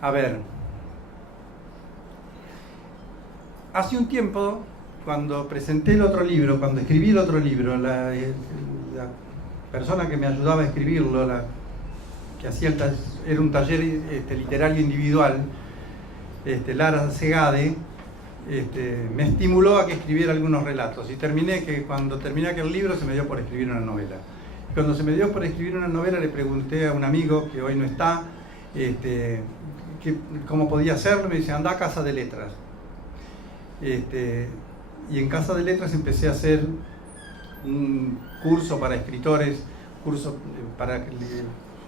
A ver, hace un tiempo, cuando presenté el otro libro, cuando escribí el otro libro, la persona que me ayudaba a escribirlo, que hacía era un taller literario individual, Lara Segade, me estimuló a que escribiera algunos relatos, y cuando terminé aquel libro se me dio por escribir una novela. Y cuando se me dio por escribir una novela, le pregunté a un amigo que hoy no está cómo podía hacerlo. Me dice: anda a Casa de Letras. Y en Casa de Letras empecé a hacer un curso para escritores, curso para,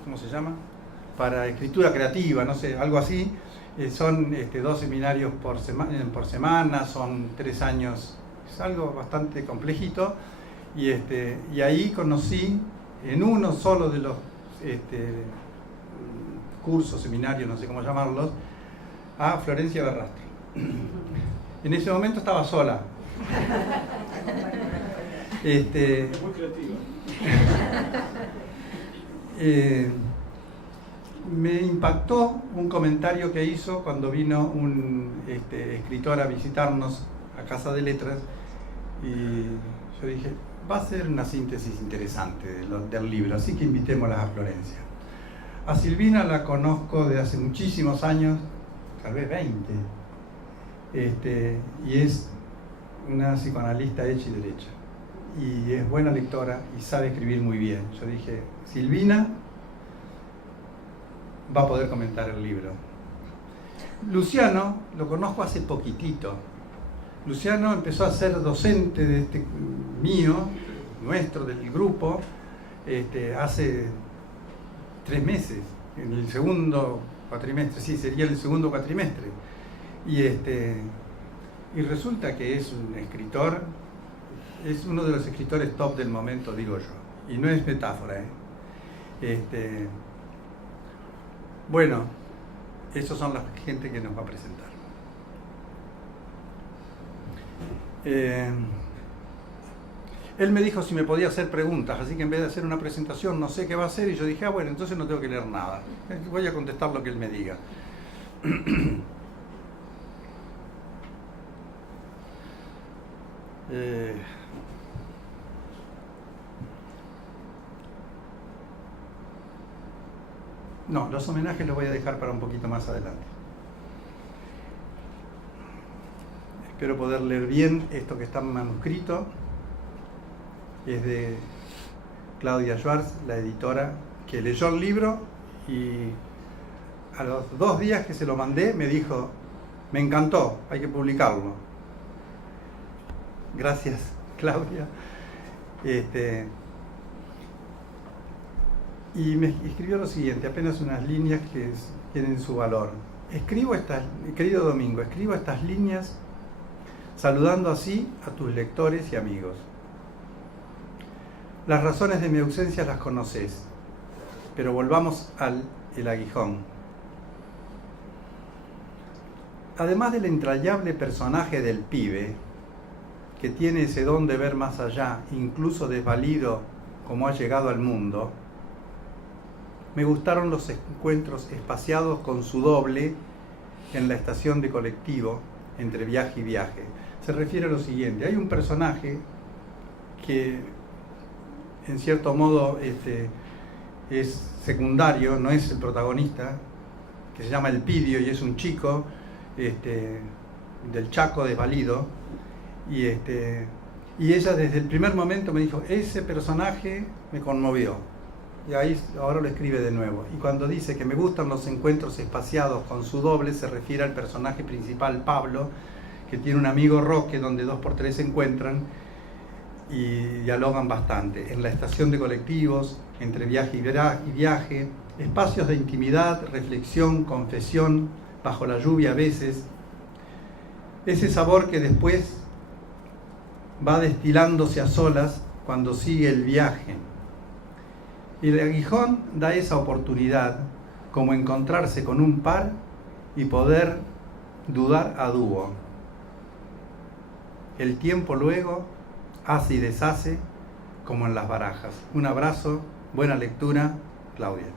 ¿cómo se llama? Para escritura creativa, no sé, algo así. Son 2 seminarios por semana, son 3 años, es algo bastante complejito. Y ahí conocí, en uno solo de los cursos, seminarios, no sé cómo llamarlos, a Florencia Berrastro. En ese momento estaba sola. Es muy creativa. Me impactó un comentario que hizo cuando vino un escritor a visitarnos a Casa de Letras, y yo dije: va a ser una síntesis interesante del libro, así que invitémosla a Florencia. A Silvina la conozco de hace muchísimos años, tal vez 20, y es una psicoanalista hecha y derecha, y es buena lectora y sabe escribir muy bien. Yo dije: Silvina va a poder comentar el libro. Luciano lo conozco hace poquitito. Luciano empezó a ser docente de nuestro, del grupo, hace 3 meses, en el segundo cuatrimestre, sí, sería el segundo cuatrimestre. Y resulta que es un escritor, es uno de los escritores top del momento, digo yo, y no es metáfora, Bueno, esos son la gente que nos va a presentar. Él me dijo si me podía hacer preguntas, así que en vez de hacer una presentación no sé qué va a hacer, y yo dije: bueno, entonces no tengo que leer nada, voy a contestar lo que él me diga. No, los homenajes los voy a dejar para un poquito más adelante. Espero poder leer bien esto que está en manuscrito. Es de Claudia Schwartz, la editora, que leyó el libro, y a los 2 días que se lo mandé me dijo: me encantó, hay que publicarlo. Gracias, Claudia. Y me escribió lo siguiente, apenas unas líneas que tienen su valor. Querido Domingo, escribo estas líneas saludando así a tus lectores y amigos. Las razones de mi ausencia las conoces, pero volvamos al aguijón. Además del entrañable personaje del pibe, que tiene ese don de ver más allá, incluso desvalido como ha llegado al mundo, me gustaron los encuentros espaciados con su doble en la estación de colectivo entre viaje y viaje. Se refiere a lo siguiente: hay un personaje que en cierto modo es secundario, no es el protagonista, que se llama Elpidio, y es un chico del Chaco desvalido, y ella desde el primer momento me dijo: ese personaje me conmovió. Y ahí ahora lo escribe de nuevo. Y cuando dice que me gustan los encuentros espaciados con su doble, se refiere al personaje principal, Pablo, que tiene un amigo Roque, donde 2 por 3 se encuentran y dialogan bastante. En la estación de colectivos, entre viaje y viaje, espacios de intimidad, reflexión, confesión, bajo la lluvia a veces. Ese sabor que después va destilándose a solas cuando sigue el viaje. Y el aguijón da esa oportunidad, como encontrarse con un par y poder dudar a dúo. El tiempo luego hace y deshace como en las barajas. Un abrazo, buena lectura, Claudia.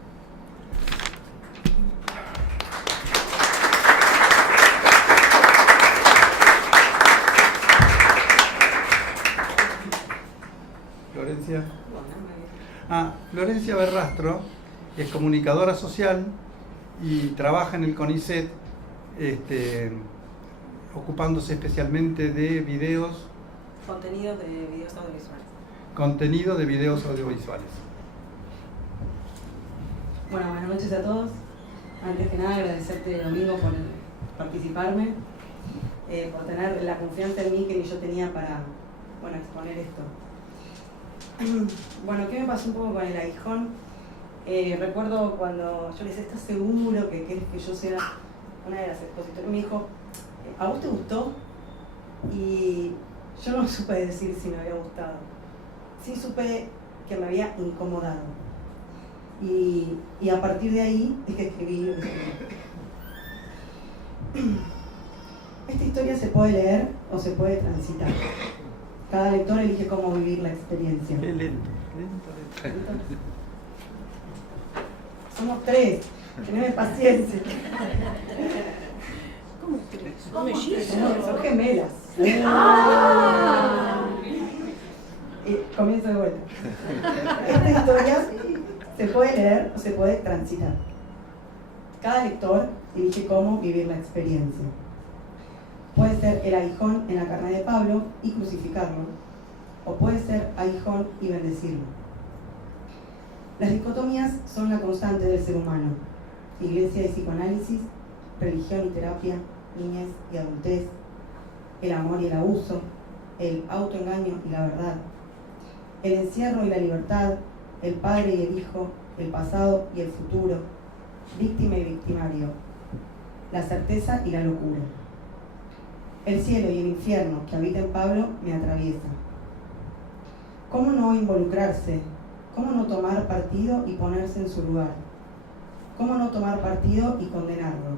Florencia Berrastro es comunicadora social y trabaja en el CONICET, ocupándose especialmente de videos. Contenido de videos audiovisuales. Contenido de videos audiovisuales. Bueno, buenas noches a todos. Antes que nada agradecerte, Domingo, por participarme, por tener la confianza en mí que yo tenía para exponer esto. Bueno, ¿qué me pasó un poco con el aguijón? Recuerdo cuando yo le decía, ¿estás seguro que querés que yo sea una de las expositoras? Me dijo, ¿a vos te gustó? Y yo no supe decir si me había gustado. Sí supe que me había incomodado. Y a partir de ahí es que escribí lo que escribí. Esta historia se puede leer o se puede transitar. Cada lector elige cómo vivir la experiencia. Qué lento. Somos 3, teneme paciencia. ¿Cómo 3? Son gemelas. Comienzo de vuelta. Esta historia se puede leer o se puede transitar. Cada lector elige cómo vivir la experiencia. Puede ser el aguijón en la carne de Pablo y crucificarlo, o puede ser aguijón y bendecirlo. Las dicotomías son la constante del ser humano. Iglesia y psicoanálisis, religión y terapia, niñez y adultez, el amor y el abuso, el autoengaño y la verdad, el encierro y la libertad, el padre y el hijo, el pasado y el futuro, víctima y victimario, la certeza y la locura. El cielo y el infierno que habita en Pablo me atraviesa. ¿Cómo no involucrarse? ¿Cómo no tomar partido y ponerse en su lugar? ¿Cómo no tomar partido y condenarlo?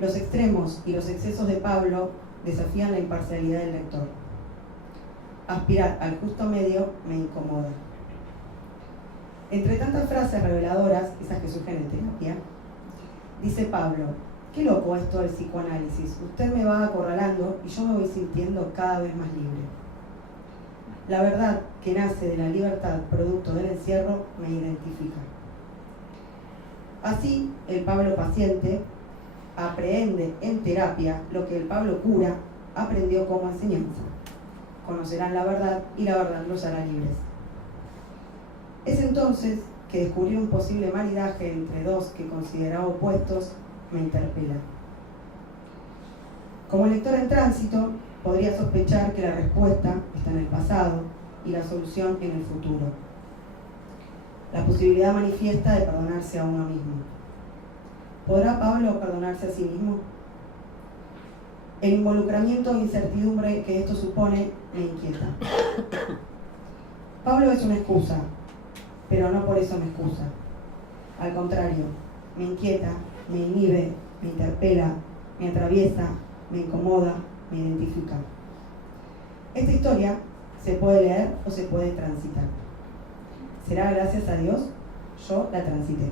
Los extremos y los excesos de Pablo desafían la imparcialidad del lector. Aspirar al justo medio me incomoda. Entre tantas frases reveladoras, esas que surgen en terapia, dice Pablo, qué loco esto del psicoanálisis, usted me va acorralando y yo me voy sintiendo cada vez más libre. La verdad que nace de la libertad producto del encierro me identifica. Así, el Pablo paciente aprehende en terapia lo que el Pablo cura aprendió como enseñanza. Conocerán la verdad y la verdad los hará libres. Es entonces que descubrir un posible maridaje entre dos que consideraba opuestos me interpela. Como lector en tránsito, podría sospechar que la respuesta está en el pasado y la solución en el futuro. La posibilidad manifiesta de perdonarse a uno mismo. ¿Podrá Pablo perdonarse a sí mismo? El involucramiento e incertidumbre que esto supone me inquieta. Pablo es una excusa, pero no por eso me excusa. Al contrario, me inquieta, me inhibe, me interpela, me atraviesa, me incomoda, me identifica. Esta historia se puede leer o se puede transitar. ¿Será gracias a Dios? Yo la transité.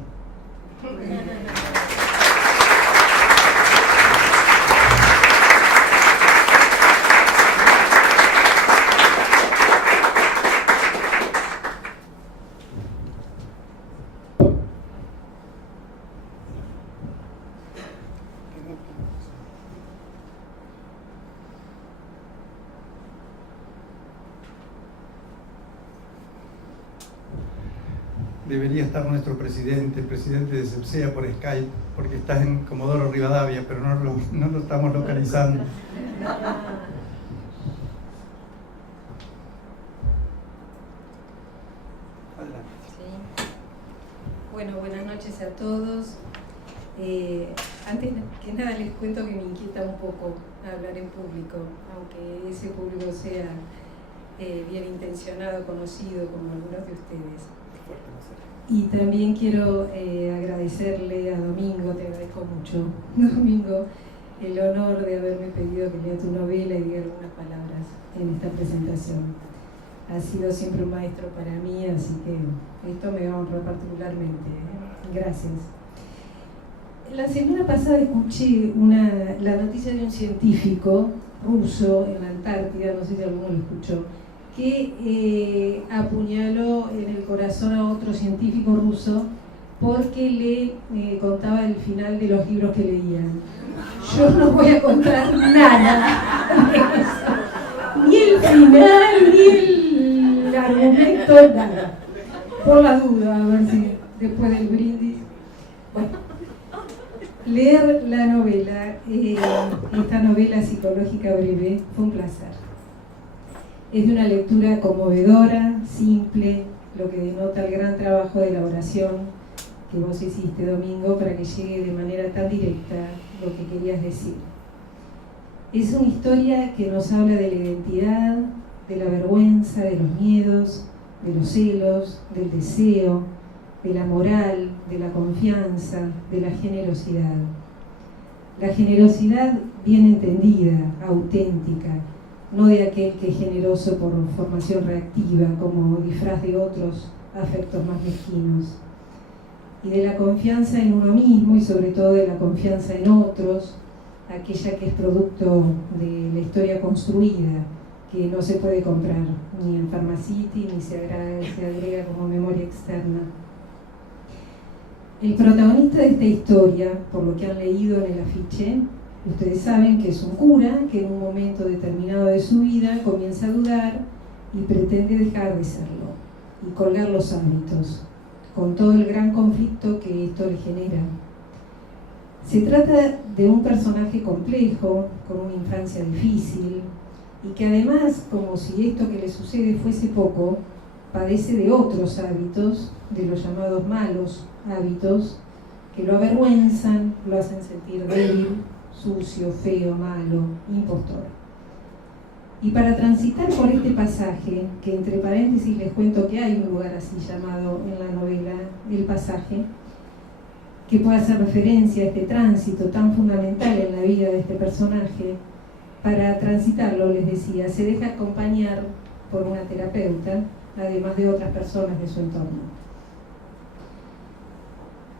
Debería estar nuestro presidente, el presidente de CEPSEA por Skype, porque está en Comodoro Rivadavia, pero no lo estamos localizando. Sí. Bueno, buenas noches a todos. Antes que nada les cuento que me inquieta un poco hablar en público, aunque ese público sea bien intencionado, conocido como algunos de ustedes. Y también quiero agradecerle a Domingo, te agradezco mucho, Domingo, el honor de haberme pedido que lea tu novela y diga algunas palabras en esta presentación. Ha sido siempre un maestro para mí, así que esto me honra particularmente. Gracias. La semana pasada escuché la noticia de un científico ruso en la Antártida, no sé si alguno lo escuchó, que apuñaló en el corazón a otro científico ruso porque le contaba el final de los libros que leían. Yo no voy a contar nada de eso, ni el final, ni el argumento, nada. Por la duda, a ver si después del brindis. Bueno, leer la novela, esta novela psicológica breve, fue un placer. Es de una lectura conmovedora, simple, lo que denota el gran trabajo de elaboración que vos hiciste, Domingo, para que llegue de manera tan directa lo que querías decir. Es una historia que nos habla de la identidad, de la vergüenza, de los miedos, de los celos, del deseo, de la moral, de la confianza, de la generosidad. La generosidad bien entendida, auténtica, no de aquel que es generoso por formación reactiva, como disfraz de otros afectos más mezquinos. Y de la confianza en uno mismo y sobre todo de la confianza en otros, aquella que es producto de la historia construida, que no se puede comprar ni en Pharmacity ni se agrega como memoria externa. El protagonista de esta historia, por lo que han leído en el afiche, ustedes saben que es un cura que en un momento determinado de su vida comienza a dudar y pretende dejar de serlo y colgar los hábitos, con todo el gran conflicto que esto le genera. Se trata de un personaje complejo, con una infancia difícil, y que además, como si esto que le sucede fuese poco, padece de otros hábitos, de los llamados malos hábitos, que lo avergüenzan, lo hacen sentir débil, sucio, feo, malo, impostor. Y para transitar por este pasaje, que entre paréntesis les cuento que hay un lugar así llamado en la novela, el pasaje, que puede hacer referencia a este tránsito tan fundamental en la vida de este personaje, para transitarlo, les decía, se deja acompañar por una terapeuta, además de otras personas de su entorno.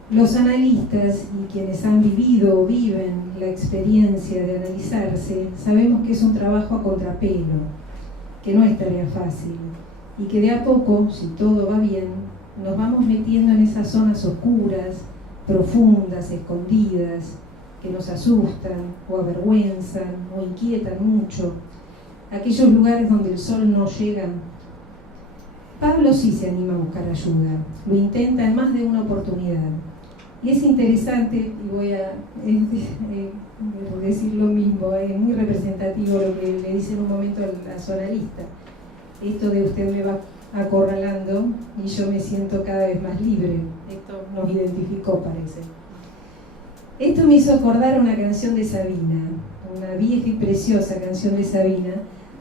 Los analistas y quienes han vivido o viven la experiencia de analizarse, sabemos que es un trabajo a contrapelo, que no es tarea fácil, y que de a poco, si todo va bien, nos vamos metiendo en esas zonas oscuras, profundas, escondidas, que nos asustan o avergüenzan o inquietan mucho, aquellos lugares donde el sol no llega. Pablo sí se anima a buscar ayuda, lo intenta en más de una oportunidad. Y es interesante, y voy a decir lo mismo, es muy representativo lo que le dice en un momento a su analista. Esto de usted me va acorralando y yo me siento cada vez más libre. Esto nos identificó, parece. Esto me hizo acordar a una canción de Sabina, una vieja y preciosa canción de Sabina,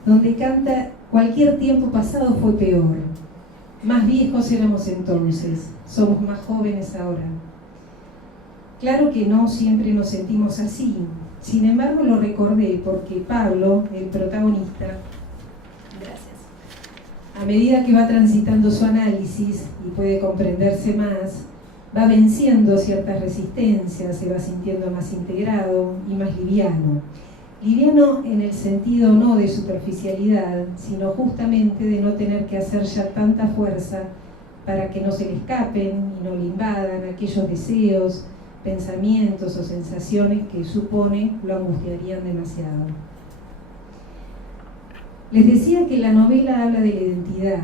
donde canta: cualquier tiempo pasado fue peor, más viejos éramos entonces, somos más jóvenes ahora. Claro que no siempre nos sentimos así, sin embargo lo recordé porque Pablo, el protagonista, gracias, a medida que va transitando su análisis y puede comprenderse más, va venciendo ciertas resistencias, se va sintiendo más integrado y más liviano. Liviano en el sentido no de superficialidad, sino justamente de no tener que hacer ya tanta fuerza para que no se le escapen y no le invadan aquellos deseos, pensamientos o sensaciones que supone lo angustiarían demasiado. Les decía que la novela habla de la identidad,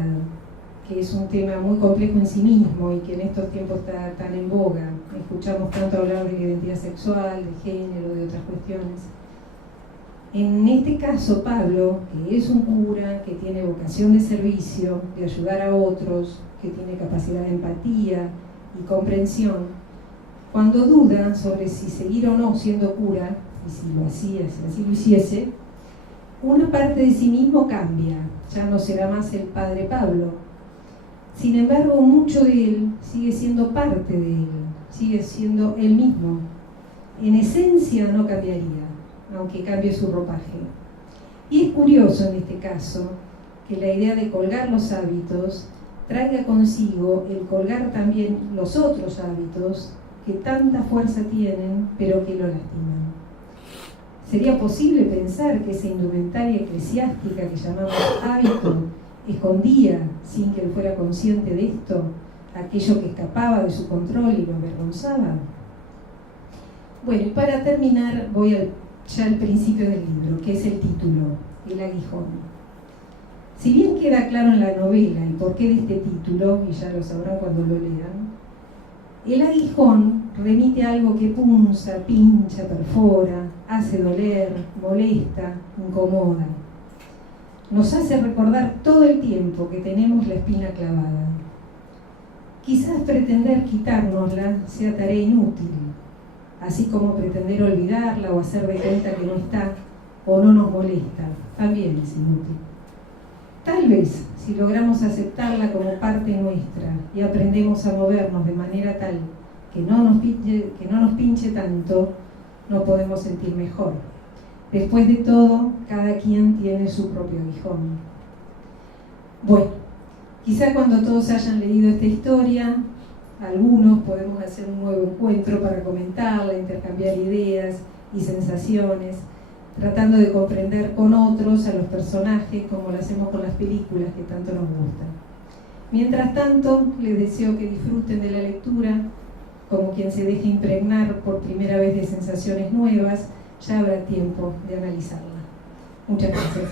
que es un tema muy complejo en sí mismo y que en estos tiempos está tan en boga. Escuchamos tanto hablar de la identidad sexual, de género, de otras cuestiones. En este caso, Pablo, que es un cura, que tiene vocación de servicio, de ayudar a otros, que tiene capacidad de empatía y comprensión, cuando duda sobre si seguir o no siendo cura, y si lo hacía, si así lo hiciese, una parte de sí mismo cambia, ya no será más el padre Pablo. Sin embargo, mucho de él sigue siendo parte de él, sigue siendo él mismo. En esencia no cambiaría, aunque cambie su ropaje. Y es curioso en este caso que la idea de colgar los hábitos traiga consigo el colgar también los otros hábitos que tanta fuerza tienen, pero que lo lastiman. ¿Sería posible pensar que esa indumentaria eclesiástica que llamamos hábito escondía, sin que él fuera consciente de esto, aquello que escapaba de su control y lo avergonzaba? Bueno, y para terminar voy ya al principio del libro, que es el título, El aguijón. Si bien queda claro en la novela el porqué de este título, y ya lo sabrán cuando lo lean, el aguijón remite a algo que punza, pincha, perfora, hace doler, molesta, incomoda. Nos hace recordar todo el tiempo que tenemos la espina clavada. Quizás pretender quitárnosla sea tarea inútil, así como pretender olvidarla o hacer de cuenta que no está o no nos molesta, también es inútil. Tal vez, si logramos aceptarla como parte nuestra y aprendemos a movernos de manera tal que no nos pinche tanto, nos podemos sentir mejor. Después de todo, cada quien tiene su propio aguijón. Bueno, quizá cuando todos hayan leído esta historia, algunos podemos hacer un nuevo encuentro para comentarla, intercambiar ideas y sensaciones, tratando de comprender con otros a los personajes como lo hacemos con las películas que tanto nos gustan. Mientras tanto, les deseo que disfruten de la lectura como quien se deje impregnar por primera vez de sensaciones nuevas. Ya habrá tiempo de analizarla. Muchas gracias.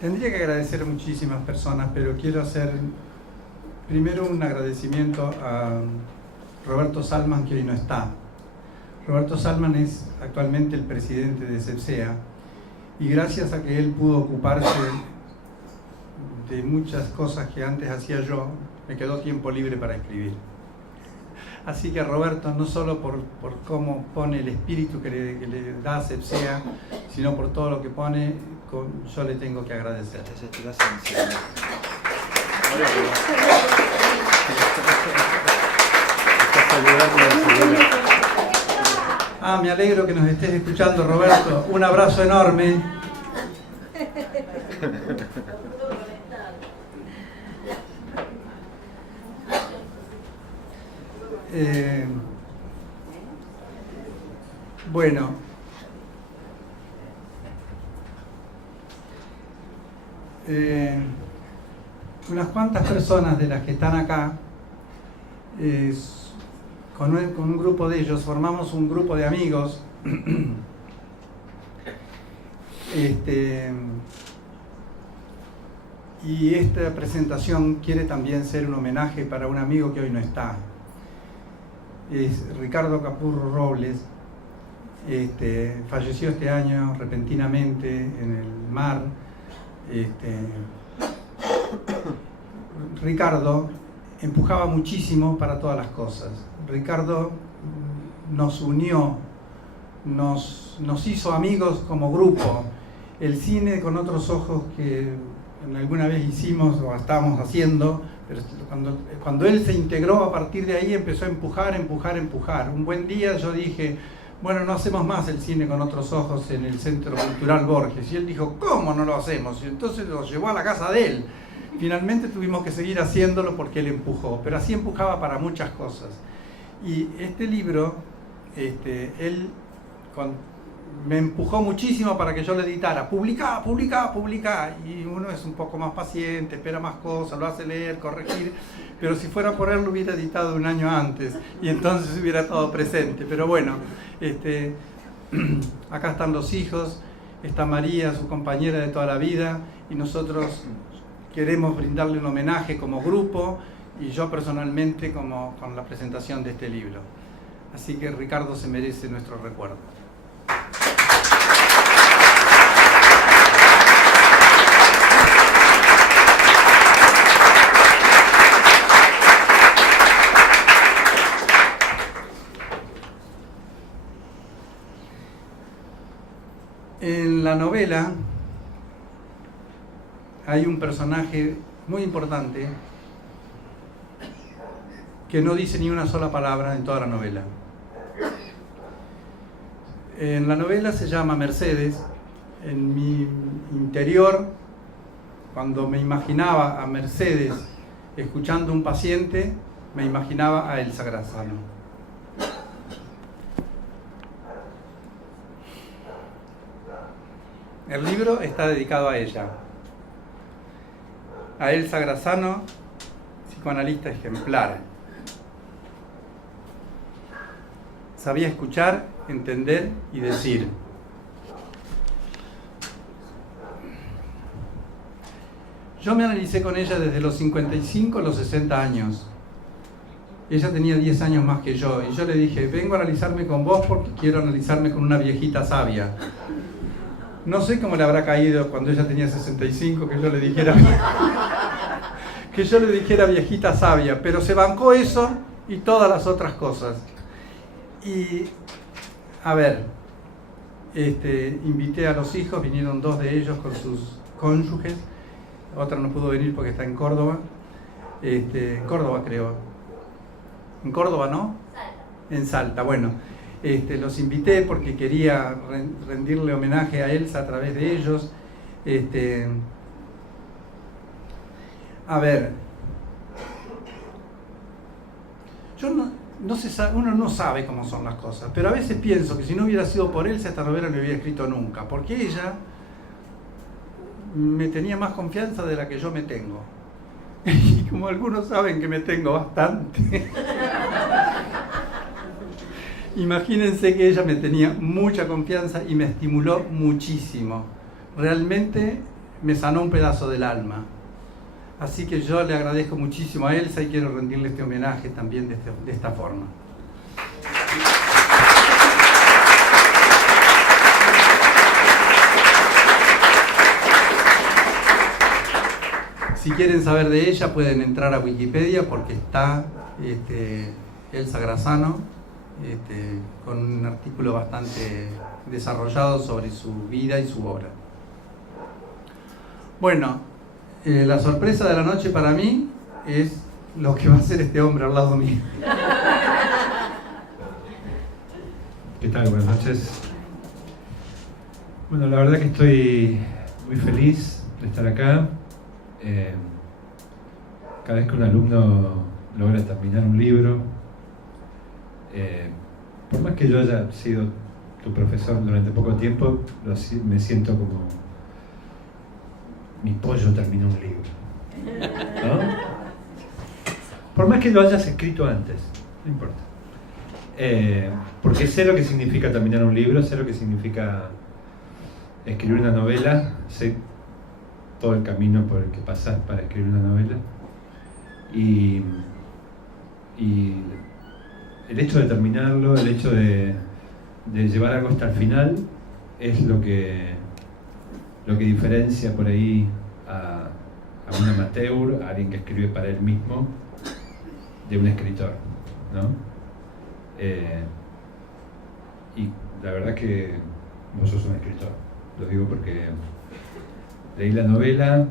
Tendría que agradecer a muchísimas personas, pero quiero hacer primero un agradecimiento a Roberto Salman, que hoy no está. Roberto Salman es actualmente el presidente de CEPSEA y gracias a que él pudo ocuparse de muchas cosas que antes hacía yo, me quedó tiempo libre para escribir. Así que a Roberto, no solo por cómo pone el espíritu que le da a CEPSEA, sino por todo lo que pone, yo le tengo que agradecer. Me alegro que nos estés escuchando, Roberto. Un abrazo enorme. Bueno, unas cuantas personas de las que están acá, con un grupo de ellos formamos un grupo de amigos y esta presentación quiere también ser un homenaje para un amigo que hoy no está. Es Ricardo Capurro Robles. Falleció este año repentinamente en el mar. Ricardo empujaba muchísimo para todas las cosas. Ricardo nos unió, nos hizo amigos como grupo. El cine con otros ojos que alguna vez hicimos o estábamos haciendo, pero cuando él se integró, a partir de ahí empezó a empujar. Un buen día yo dije, bueno, no hacemos más el cine con otros ojos en el Centro Cultural Borges. Y él dijo, ¿cómo no lo hacemos? Y entonces lo llevó a la casa de él. Finalmente tuvimos que seguir haciéndolo porque él empujó, pero así empujaba para muchas cosas. Y este libro, él me empujó muchísimo para que yo lo editara. Publicá. Y uno es un poco más paciente, espera más cosas, lo hace leer, corregir. Pero si fuera por él, lo hubiera editado un año antes y entonces hubiera estado presente. Pero bueno, acá están los hijos, está María, su compañera de toda la vida, y nosotros queremos brindarle un homenaje como grupo y yo personalmente con la presentación de este libro. Así que Ricardo se merece nuestro recuerdo. En la novela hay un personaje muy importante que no dice ni una sola palabra en toda la novela. En la novela se llama Mercedes. En mi interior, cuando me imaginaba a Mercedes escuchando a un paciente, me imaginaba a Elsa Grassano. El libro está dedicado a ella, a Elsa Grassano, psicoanalista ejemplar. Sabía escuchar, entender y decir. Yo me analicé con ella desde los 55 a los 60 años. Ella tenía 10 años más que yo y yo le dije, vengo a analizarme con vos porque quiero analizarme con una viejita sabia. No sé cómo le habrá caído cuando ella tenía 65 que yo le dijera viejita sabia, pero se bancó eso y todas las otras cosas. Y a ver, invité a los hijos, vinieron 2 de ellos con sus cónyuges, otra no pudo venir porque está en Córdoba, en Córdoba creo, en Córdoba ¿no? Salta. En Salta, bueno, los invité porque quería rendirle homenaje a Elsa a través de ellos. A ver, yo uno no sabe cómo son las cosas, pero a veces pienso que si no hubiera sido por Elsa, esta novela no hubiera escrito nunca, porque ella me tenía más confianza de la que yo me tengo. Y como algunos saben que me tengo bastante, imagínense que ella me tenía mucha confianza y me estimuló muchísimo. Realmente me sanó un pedazo del alma. Así que yo le agradezco muchísimo a Elsa y quiero rendirle este homenaje también de esta forma. Si quieren saber de ella pueden entrar a Wikipedia porque está Elsa Grassano con un artículo bastante desarrollado sobre su vida y su obra. Bueno, la sorpresa de la noche para mí es lo que va a hacer este hombre al lado mío. ¿Qué tal? Buenas noches. Bueno, la verdad que estoy muy feliz de estar acá. Cada vez que un alumno logra terminar un libro, por más que yo haya sido tu profesor durante poco tiempo, me siento como mi pollo terminó un libro, ¿no? Por más que lo hayas escrito antes, no importa, porque sé lo que significa terminar un libro, sé lo que significa escribir una novela, sé todo el camino por el que pasás para escribir una novela y el hecho de terminarlo, el hecho de llevar algo hasta el final es lo que diferencia por ahí a un amateur, a alguien que escribe para él mismo, de un escritor, ¿no? Y la verdad que vos sos un escritor, lo digo porque leí la novela,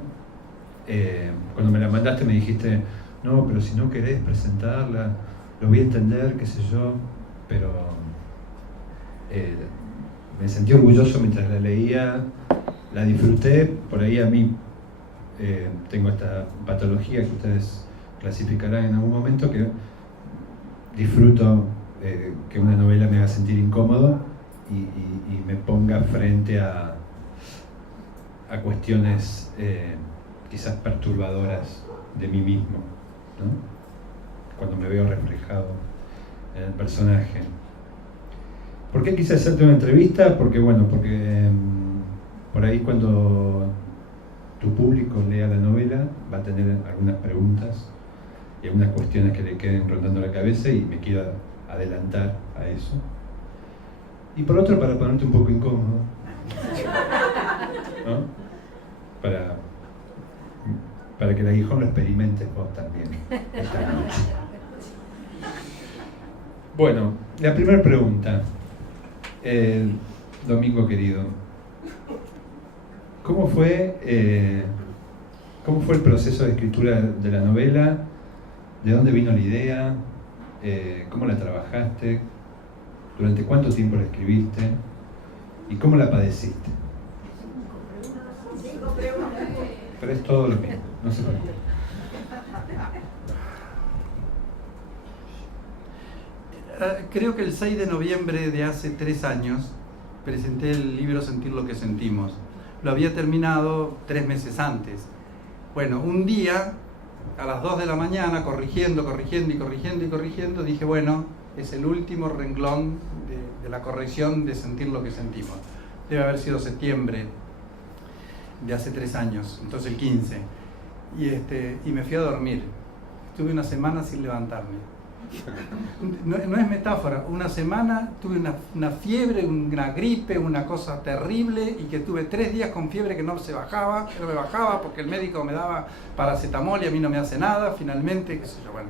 cuando me la mandaste me dijiste, no, pero si no querés presentarla, lo voy a entender, qué sé yo, pero me sentí orgulloso mientras la leía, la disfruté, por ahí a mí tengo esta patología que ustedes clasificarán en algún momento, que disfruto que una novela me haga sentir incómodo y me ponga frente a cuestiones quizás perturbadoras de mí mismo, ¿no? Cuando me veo reflejado en el personaje. ¿Por qué quise hacerte una entrevista? Porque por ahí cuando tu público lea la novela va a tener algunas preguntas y algunas cuestiones que le queden rondando la cabeza y me quiero adelantar a eso. Y por otro, para ponerte un poco incómodo, ¿no? Para que el aguijón lo experimentes vos también esta noche. Bueno, la primera pregunta, Domingo querido, ¿cómo fue el proceso de escritura de la novela? ¿De dónde vino la idea? ¿Cómo la trabajaste? ¿Durante cuánto tiempo la escribiste? ¿Y cómo la padeciste? Pero es todo lo mismo, no se preocupe. Creo que el 6 de noviembre de hace 3 años presenté el libro Sentir lo que sentimos. Lo había terminado 3 meses antes. Bueno, un día, a las 2 de la mañana, corrigiendo, dije, bueno, es el último renglón de la corrección de Sentir lo que sentimos. Debe haber sido septiembre de hace 3 años, entonces el 15. Y me fui a dormir. Estuve una semana sin levantarme. No es metáfora, una semana tuve una fiebre, una gripe, una cosa terrible, y que tuve 3 días con fiebre que no me bajaba porque el médico me daba paracetamol y a mí no me hace nada. Finalmente, qué sé yo, bueno,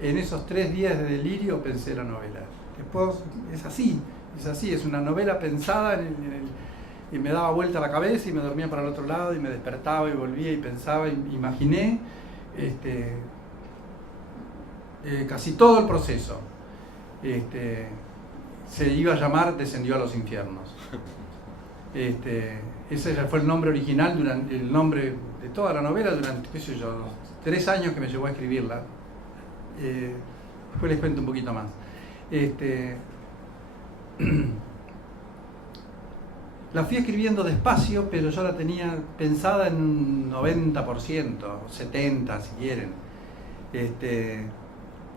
en esos 3 días de delirio pensé la novela. Después es así, es una novela pensada y me daba vuelta la cabeza y me dormía para el otro lado y me despertaba y volvía y pensaba, imaginé casi todo el proceso. Se iba a llamar Descendió a los infiernos. Ese fue el nombre original, el nombre de toda la novela durante, qué sé yo, los 3 años que me llevó a escribirla. Después les cuento un poquito más. La fui escribiendo despacio, pero yo la tenía pensada en un 90%, 70% si quieren.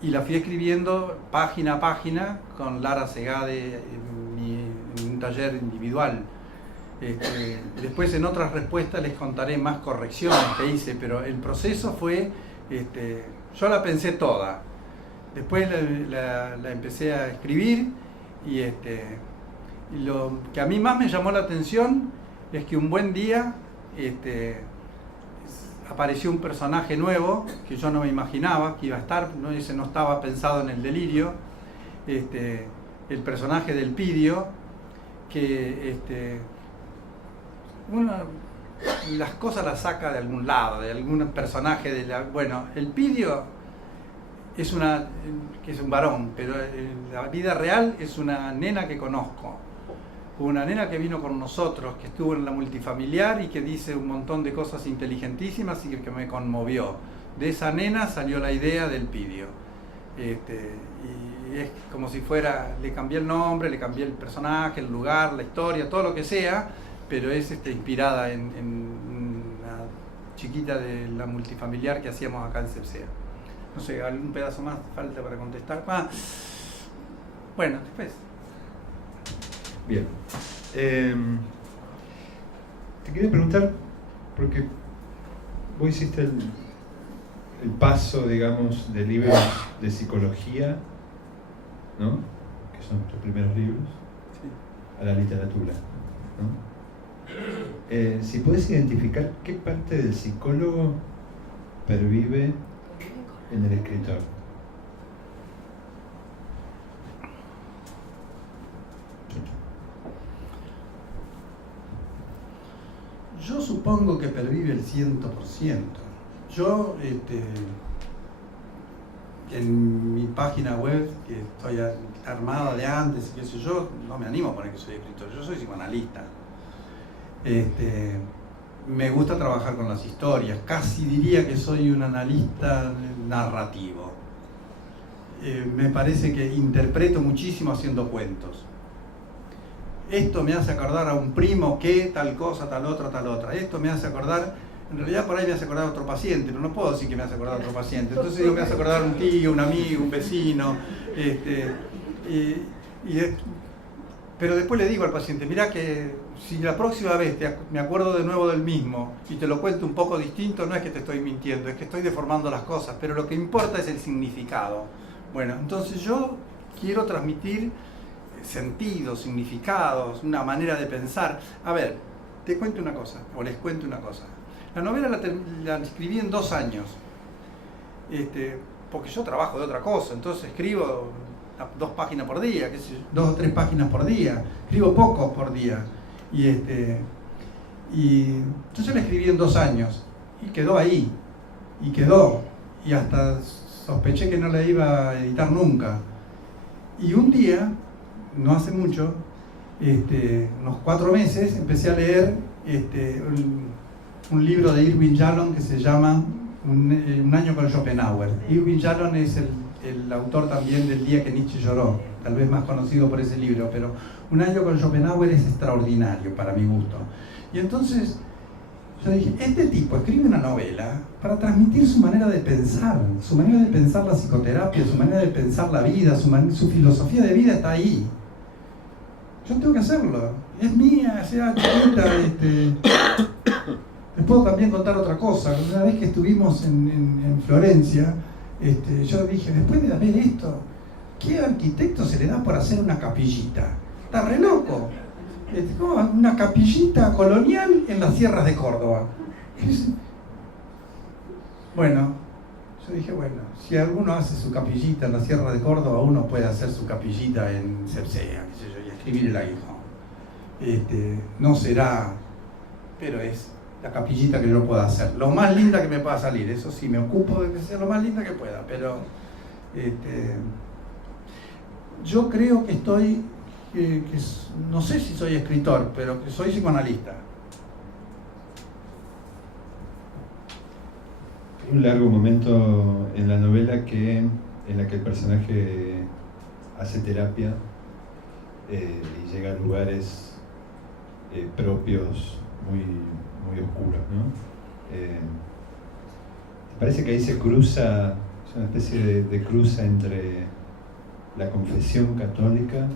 Y la fui escribiendo página a página con Lara Segade en un taller individual. Después en otras respuestas les contaré más correcciones que hice, pero el proceso fue, yo la pensé toda. Después la empecé a escribir y lo que a mí más me llamó la atención es que un buen día apareció un personaje nuevo que yo no me imaginaba que iba a estar, ese no estaba pensado en el delirio, el personaje del Pidio, que las cosas las saca de algún lado, de algún personaje bueno, el Pidio es un varón, pero en la vida real es una nena que conozco. Una nena que vino con nosotros, que estuvo en la multifamiliar y que dice un montón de cosas inteligentísimas y que me conmovió. De esa nena salió la idea del Pidio. Y es como si fuera, le cambié el nombre, le cambié el personaje, el lugar, la historia, todo lo que sea, pero es inspirada en una chiquita de la multifamiliar que hacíamos acá en Cepsea. No sé, algún pedazo más falta para contestar. Bueno, después. Bien. Te quería preguntar, porque vos hiciste el paso, digamos, de libros de psicología, ¿no? Que son tus primeros libros, sí, a la literatura, ¿no? Si puedes identificar qué parte del psicólogo pervive en el escritor. Yo supongo que pervive el 100%. Yo, en mi página web, que estoy armada de antes, qué sé yo, no me animo a poner que soy escritor, yo soy psicoanalista. Me gusta trabajar con las historias, casi diría que soy un analista narrativo. Me parece que interpreto muchísimo haciendo cuentos. Esto me hace acordar a un primo que tal cosa, tal otra. Esto me hace acordar, en realidad por ahí me hace acordar a otro paciente, pero no puedo decir que me hace acordar a otro paciente. Entonces digo, me hace acordar a un tío, un amigo, un vecino. Pero después le digo al paciente, mirá que si la próxima vez me acuerdo de nuevo del mismo y te lo cuento un poco distinto, no es que te estoy mintiendo, es que estoy deformando las cosas, pero lo que importa es el significado. Bueno, entonces yo quiero transmitir sentidos, significados, una manera de pensar. A ver, te cuento una cosa, o les cuento una cosa. La novela la escribí en 2 años, porque yo trabajo de otra cosa, entonces escribo 2 páginas por día, 2 o 3 páginas por día, escribo pocos por día. Y entonces la escribí en 2 años, y quedó ahí, y hasta sospeché que no la iba a editar nunca. Y un día, no hace mucho, unos 4 meses, empecé a leer un libro de Irving Yalom que se llama Un año con Schopenhauer. Irving Yalom es el autor también del Día que Nietzsche lloró, tal vez más conocido por ese libro, pero Un año con Schopenhauer es extraordinario para mi gusto. Y entonces yo dije, este tipo escribe una novela para transmitir su manera de pensar la psicoterapia, su manera de pensar la vida, su filosofía de vida está ahí. Yo tengo que hacerlo, es mía, sea chiquita. Les puedo también contar otra cosa. Una vez que estuvimos en Florencia, yo dije, después de ver esto, ¿qué arquitecto se le da por hacer una capillita? Está re loco. Una capillita colonial en las sierras de Córdoba. Bueno, yo dije, si alguno hace su capillita en la sierra de Córdoba, uno puede hacer su capillita en Cercea, qué sé yo, y escribir el aguijón. No será, pero es la capillita que yo pueda hacer. Lo más linda que me pueda salir, eso sí, me ocupo de que sea lo más linda que pueda, pero yo creo que estoy... no sé si soy escritor, pero que soy psicoanalista. Hay un largo momento en la novela en la que el personaje hace terapia y llega a lugares propios muy oscuros, ¿no? ¿Te parece que ahí se cruza, es una especie de cruza entre la confesión católica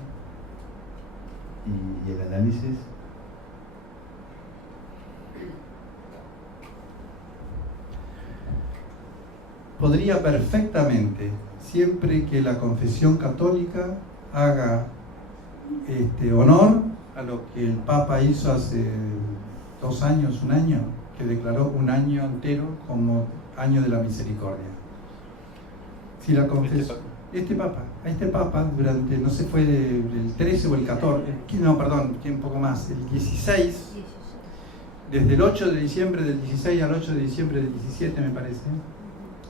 y el análisis? Podría perfectamente, siempre que la confesión católica haga honor a lo que el Papa hizo hace 2 años, un año, que declaró un año entero como año de la misericordia. Si la confesión... Este Papa, durante, no sé, fue el 13 o el 14, no, perdón, un poco más, el 16, desde el 8 de diciembre del 16 al 8 de diciembre del 17, me parece,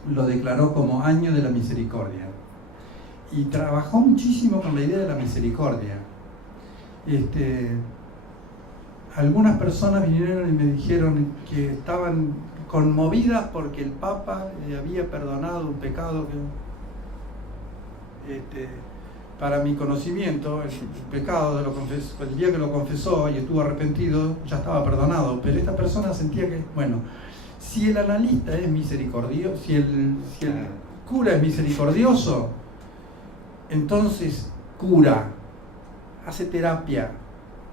lo declaró como año de la misericordia. Y trabajó muchísimo con la idea de la misericordia. Algunas personas vinieron y me dijeron que estaban conmovidas porque el Papa le había perdonado un pecado que... para mi conocimiento, el pecado el día que lo confesó y estuvo arrepentido, ya estaba perdonado, pero esta persona sentía que, si el analista es misericordioso, si el cura es misericordioso, entonces cura, hace terapia,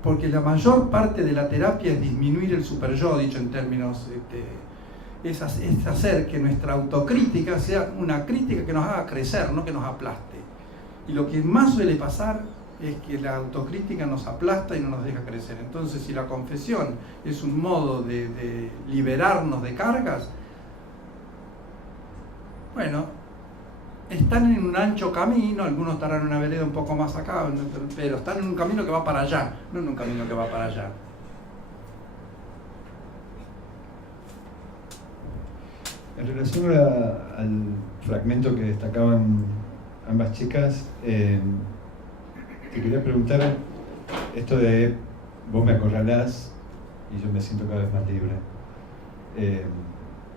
porque la mayor parte de la terapia es disminuir el superyo, dicho en términos... es hacer que nuestra autocrítica sea una crítica que nos haga crecer, no que nos aplaste. Y lo que más suele pasar es que la autocrítica nos aplasta y no nos deja crecer. Entonces, si la confesión es un modo de liberarnos de cargas, están en un ancho camino, algunos estarán en una vereda un poco más acá, pero están en un camino que va para allá, no en un camino que va para allá. En relación al fragmento que destacaban ambas chicas, te quería preguntar esto de vos me acorralás y yo me siento cada vez más libre.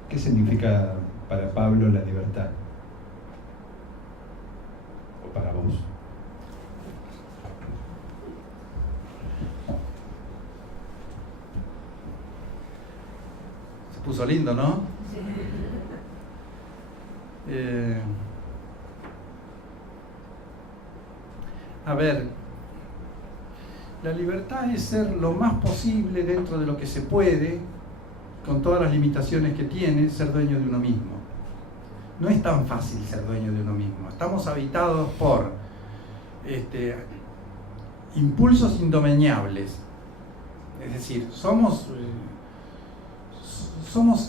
¿Qué significa para Pablo la libertad? ¿O para vos? Se puso lindo, ¿no? A ver, la libertad es ser lo más posible dentro de lo que se puede, con todas las limitaciones que tiene, ser dueño de uno mismo. No es tan fácil ser dueño de uno mismo. Estamos habitados por impulsos indomeñables. Es decir, somos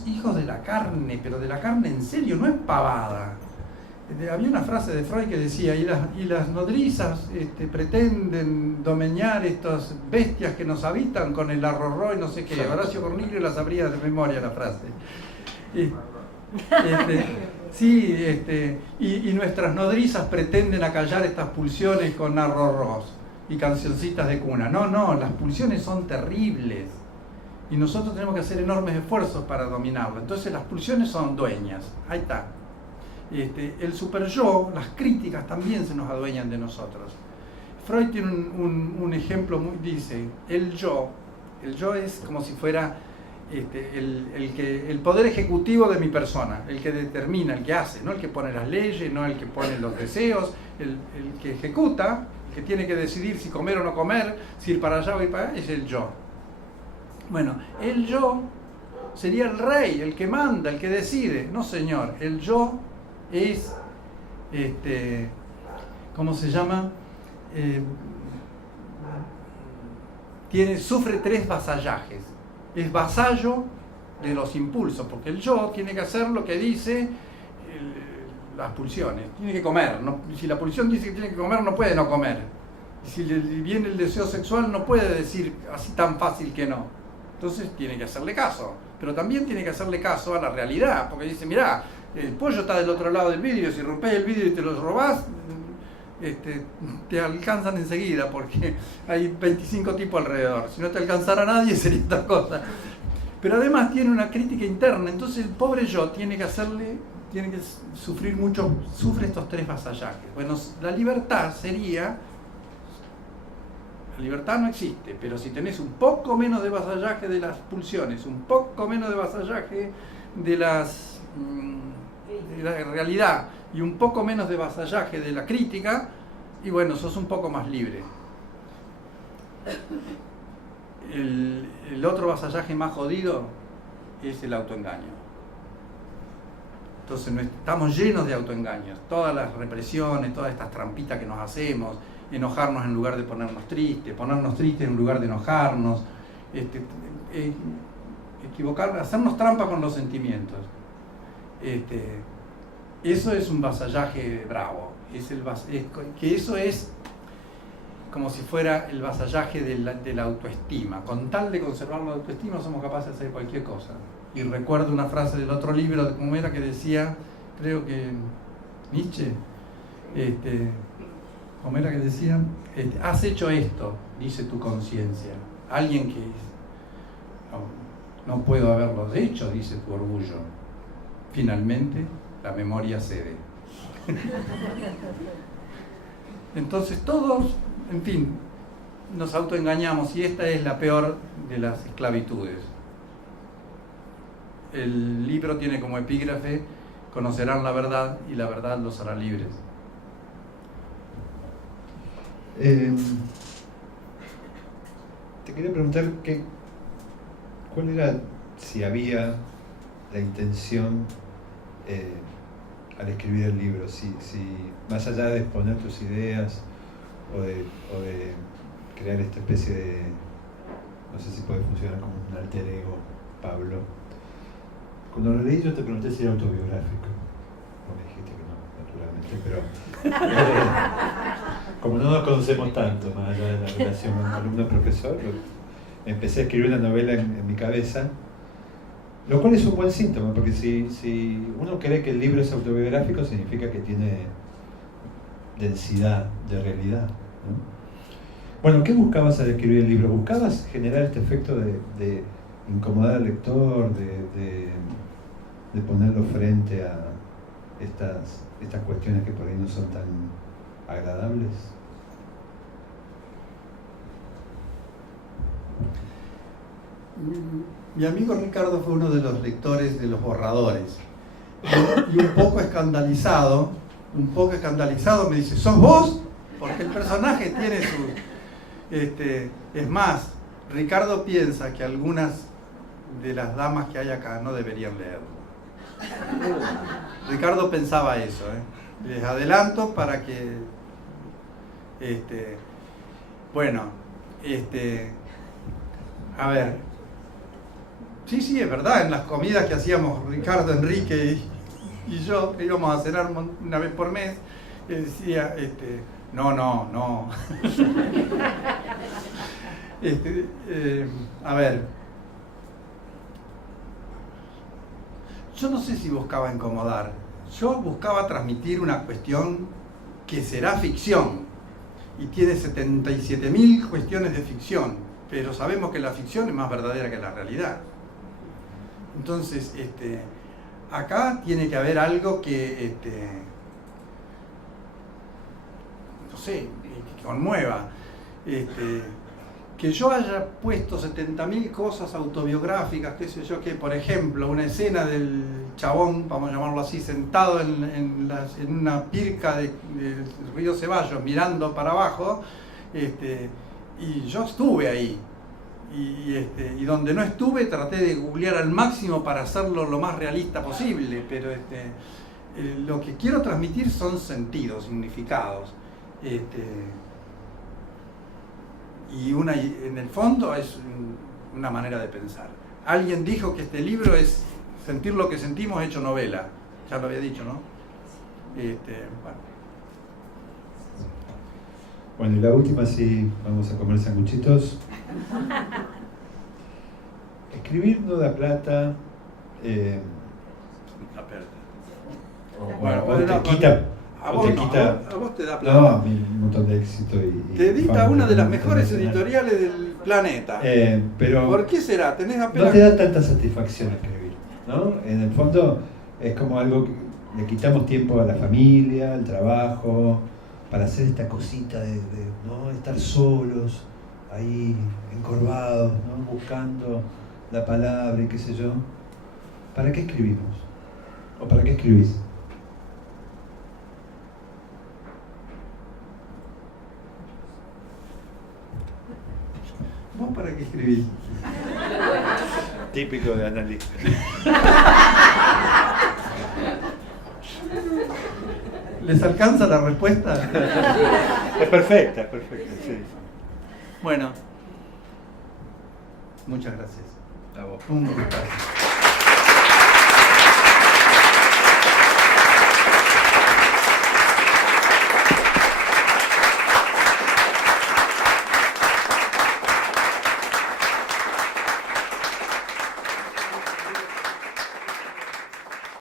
hijos de la carne, pero de la carne en serio, no es pavada. Había una frase de Freud que decía, y las nodrizas pretenden domeñar estas bestias que nos habitan con el arrorró y no sé qué. Horacio Cornilio la sabría de memoria la frase. Y nuestras nodrizas pretenden acallar estas pulsiones con arrorrós. y cancioncitas de cuna. No, las pulsiones son terribles y nosotros tenemos que hacer enormes esfuerzos para dominarlo. Entonces las pulsiones son dueñas, ahí está. El super yo, las críticas también se nos adueñan de nosotros. Freud tiene un ejemplo, dice, el yo es como si fuera el poder ejecutivo de mi persona, el que determina, el que hace, no el que pone las leyes, no el que pone los deseos, el que ejecuta, el que tiene que decidir si comer o no comer, si ir para allá o ir para allá, es el yo. Bueno, el yo sería el rey, el que manda, el que decide. No, señor, el yo es, ¿cómo se llama? Sufre 3 vasallajes. Es vasallo de los impulsos, porque el yo tiene que hacer lo que dice las pulsiones, tiene que comer. Si la pulsión dice que tiene que comer, no puede no comer. Y si viene el deseo sexual, no puede decir así tan fácil que no. Entonces tiene que hacerle caso, pero también tiene que hacerle caso a la realidad, porque dice, mirá, el pollo está del otro lado del vidrio, si rompés el vidrio y te lo robás, te alcanzan enseguida, porque hay 25 tipos alrededor. Si no te alcanzara nadie sería otra cosa. Pero además tiene una crítica interna, entonces el pobre yo tiene que sufrir mucho, sufre estos 3 vasallajes. Bueno, la libertad sería... La libertad no existe, pero si tenés un poco menos de vasallaje de las pulsiones, un poco menos de vasallaje de la realidad y un poco menos de vasallaje de la crítica, y bueno, sos un poco más libre. El otro vasallaje más jodido es el autoengaño. Entonces estamos llenos de autoengaños, todas las represiones, todas estas trampitas que nos hacemos, enojarnos en lugar de ponernos tristes en lugar de enojarnos, hacernos trampa con los sentimientos. Eso es un vasallaje bravo, que eso es como si fuera el vasallaje de la autoestima. Con tal de conservar la autoestima somos capaces de hacer cualquier cosa. Y recuerdo una frase del otro libro de cómo era que decía, creo que Nietzsche, ¿cómo era que decía? Has hecho esto, dice tu conciencia. Alguien que no puedo haberlo hecho, dice tu orgullo. Finalmente, la memoria cede. Entonces todos, en fin, nos autoengañamos y esta es la peor de las esclavitudes. El libro tiene como epígrafe: conocerán la verdad y la verdad los hará libres. Te quería preguntar cuál era, si había la intención al escribir el libro, si más allá de exponer tus ideas o de crear esta especie de, no sé si puede funcionar como un alter ego, Pablo. Cuando lo leí yo te pregunté si era autobiográfico. No me dijiste que no, naturalmente, pero como no nos conocemos tanto, más allá de la relación alumno-profesor, empecé a escribir una novela en mi cabeza, lo cual es un buen síntoma, porque si uno cree que el libro es autobiográfico, significa que tiene densidad de realidad, ¿no? Bueno, ¿qué buscabas al escribir el libro? ¿Buscabas generar este efecto de incomodar al lector, de ponerlo frente a estas cuestiones que por ahí no son tan agradables? Mi amigo Ricardo fue uno de los lectores de los borradores y un poco escandalizado me dice: ¿sos vos? Porque el personaje tiene su... es más, Ricardo piensa que algunas de las damas que hay acá no deberían leerlo. Ricardo pensaba eso, Les adelanto para que... bueno, a ver... Sí, es verdad, en las comidas que hacíamos Ricardo, Enrique y yo, que íbamos a cenar una vez por mes, decía, no. A ver, yo no sé si buscaba incomodar, yo buscaba transmitir una cuestión que será ficción, y tiene 77.000 cuestiones de ficción, pero sabemos que la ficción es más verdadera que la realidad. Entonces, acá tiene que haber algo que, no sé, que conmueva. Que yo haya puesto 70.000 cosas autobiográficas, qué sé yo, que por ejemplo, una escena del chabón, vamos a llamarlo así, sentado en una pirca del río Ceballos, mirando para abajo, y yo estuve ahí. Y donde no estuve traté de googlear al máximo para hacerlo lo más realista posible, pero lo que quiero transmitir son sentidos, significados. Y en el fondo es una manera de pensar. Alguien dijo que este libro es sentir lo que sentimos hecho novela. Ya lo había dicho, ¿no? Bueno, y la última sí, vamos a comer sanguchitos. Escribir no da plata. Bueno, o te quita. A O vos, te no, quita. a vos te da plata. No, a mí un montón de éxito y te edita fama una de las mejores internacional. editoriales del planeta. Pero ¿Por qué será? ¿Tenés no apenas... te da tanta satisfacción escribir, ¿no? En el fondo es como algo que le quitamos tiempo a la familia, al trabajo, para hacer esta cosita de ¿no? Estar solos, ahí encorvados, ¿no? Buscando la palabra y qué sé yo. ¿Para qué escribimos? ¿O para qué escribís? ¿Vos para qué escribís? Típico de analista. ¿Les alcanza la respuesta? Es perfecta, sí. Bueno, muchas gracias. A vos. Un gustazo.